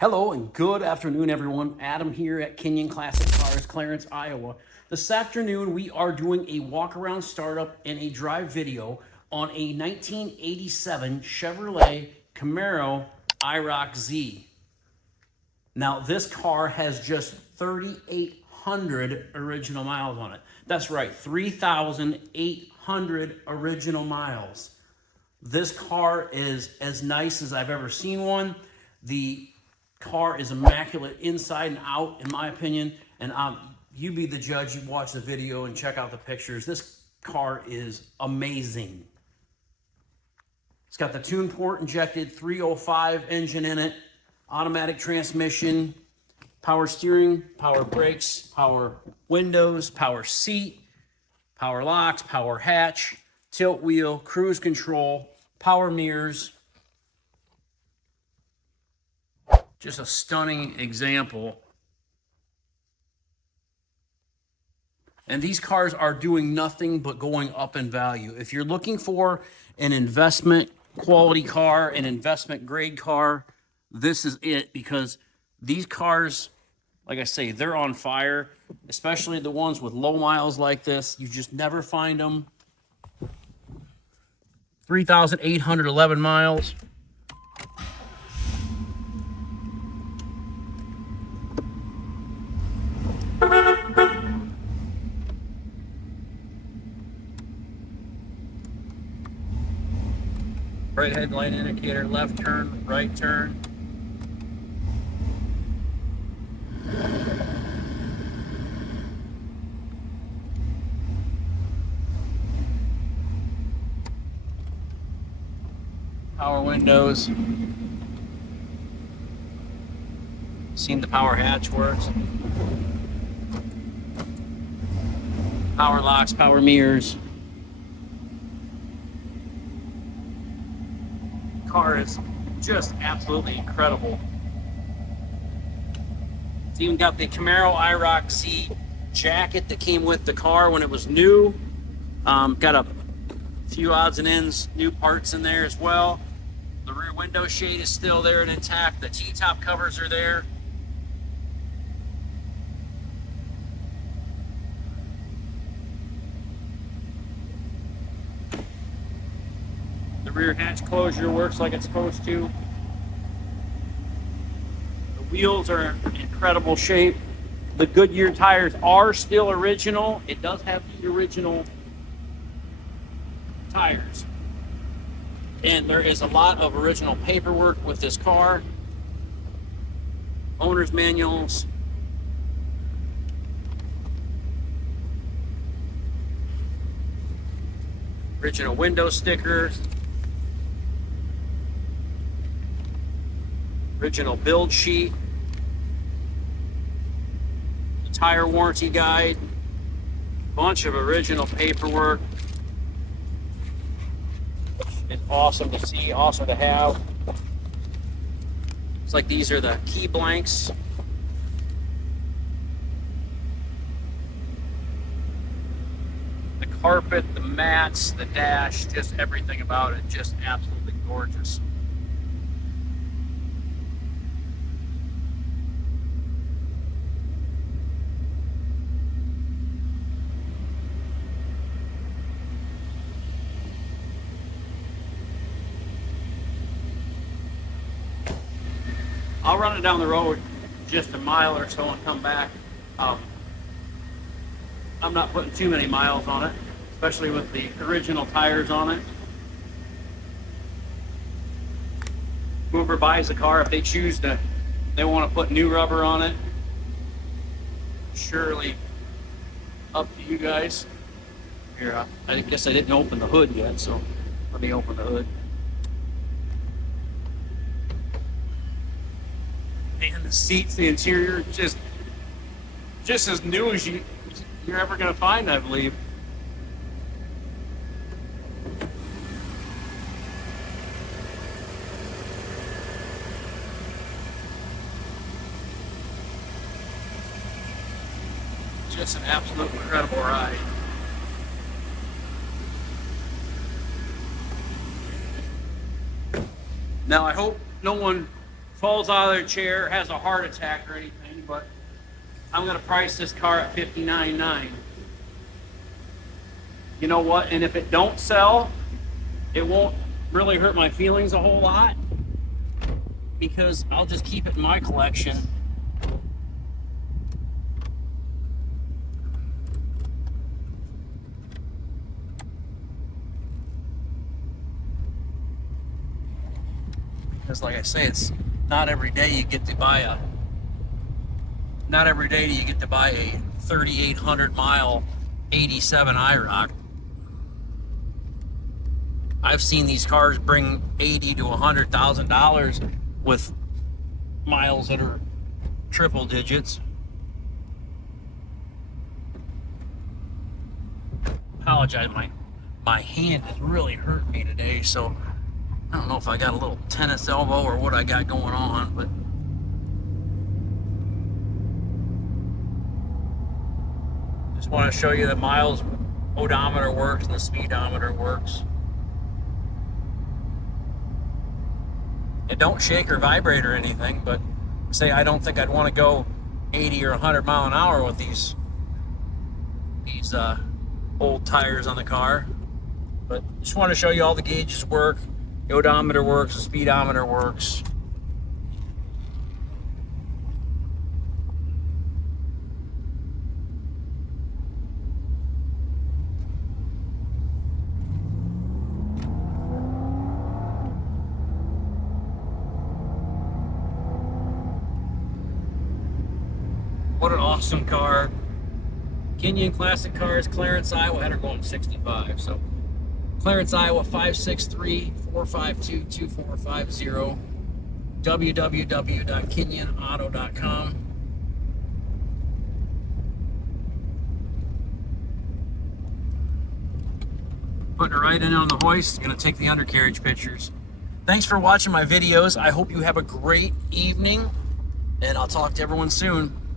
Hello and good afternoon, everyone. Adam here at Kinion Classic Cars, Clarence, Iowa. This afternoon, we are doing a walk-around startup and a drive video on a 1987 Chevrolet Camaro IROC-Z. Now, this car has just 3,800 original miles on it. That's right, 3,800 original miles. This car is as nice as I've ever seen one. The car is immaculate inside and out, in my opinion. And you be the judge. You watch the video and check out the pictures. This car is amazing. It's got the tune port injected 305 engine in it, automatic transmission, power steering, power brakes, power windows, power seat, power locks, power hatch, tilt wheel, cruise control, power mirrors. Just a stunning example. And these cars are doing nothing but going up in value. If you're looking for an investment quality car, an investment grade car, this is it, because these cars, like I say, they're on fire, especially the ones with low miles like this. You just never find them. 3,811 miles. Right headlight indicator, left turn, right turn. Power windows. Seen the power hatch works. Power locks, power mirrors. Car is just absolutely incredible. It's even got the Camaro IROC-Z jacket that came with the car when it was new. Got a few odds and ends, new parts in there as well. The rear window shade is still there and intact. The T-top covers are there. The rear hatch closure works like it's supposed to. The wheels are in incredible shape. The Goodyear tires are still original. It does have the original tires. And there is a lot of original paperwork with this car. Owner's manuals. Original window stickers. Original build sheet, the tire warranty guide, bunch of original paperwork, which is awesome to see, awesome to have. It's like these are the key blanks. The carpet, the mats, the dash, just everything about it, just absolutely gorgeous. I'll run it down the road just a mile or so and come back. I'm not putting too many miles on it, especially with the original tires on it. Whoever buys the car, if they choose to, they want to put new rubber on it, surely up to you guys. Here, I guess I didn't open the hood yet, so let me open the hood. And the seats, the interior, just as new as you're ever going to find, I believe. Just an absolute incredible ride. Now, I hope no one falls out of their chair, has a heart attack or anything, but I'm gonna price this car at $59,900. You know what? And if it don't sell, it won't really hurt my feelings a whole lot, because I'll just keep it in my collection. Because like I say, it's not every day you get to buy a, not every day do you get to buy a 3,800 mile 87 IROC. I've seen these cars bring $80,000 to $100,000 with miles that are triple digits. Apologize, my hand is really hurting me today, so I don't know if I got a little tennis elbow or what I got going on, but just want to show you the miles odometer works and the speedometer works. It don't shake or vibrate or anything, but say I don't think I'd want to go 80 or 100 mile an hour with these old tires on the car. But just want to show you all the gauges work, the odometer works, the speedometer works. What an awesome car. Kinion Classic Cars, Clarence, Iowa. Had her going 65. So Clarence, Iowa, 563-452-2450. www.kinionauto.com. Putting it right in on the hoist. Going to take the undercarriage pictures. Thanks for watching my videos. I hope you have a great evening, and I'll talk to everyone soon.